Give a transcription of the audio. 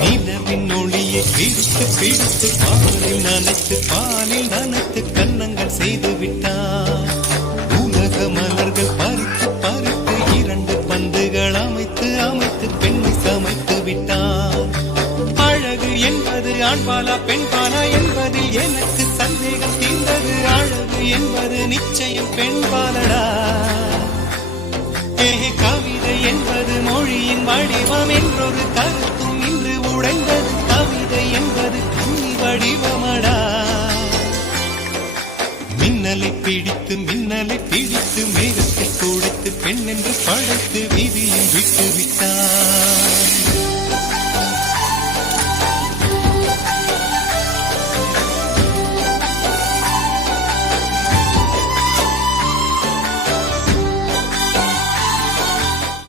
நிலவின் ஒளியை பிடித்து பிடித்து பாலில் நனைத்து கன்னங்கள் செய்து விட்டார். உலக மலர்கள் பறித்து பறித்து 2 பந்துகள் அமைத்து அமைத்து பெண்ணை சமைத்து விட்டார். அழகு என்பது ஆண்பாலா பெண்பாலா என்பதில் எனக்கு சந்தேகம் தீர்ந்தது. அழகு என்பது நிச்சயம் பெண்பாலடா. கவிதை என்பது மொழியின் வடிவம் என்றொரு கருத்தும் இன்று உடைந்தது. கவிதை என்பது கண்ணி வடிவமடா. மின்னலை பிடித்து மேகத்தில் துடைத்து பெண் என்று படைத்து வீதியில் விட்டு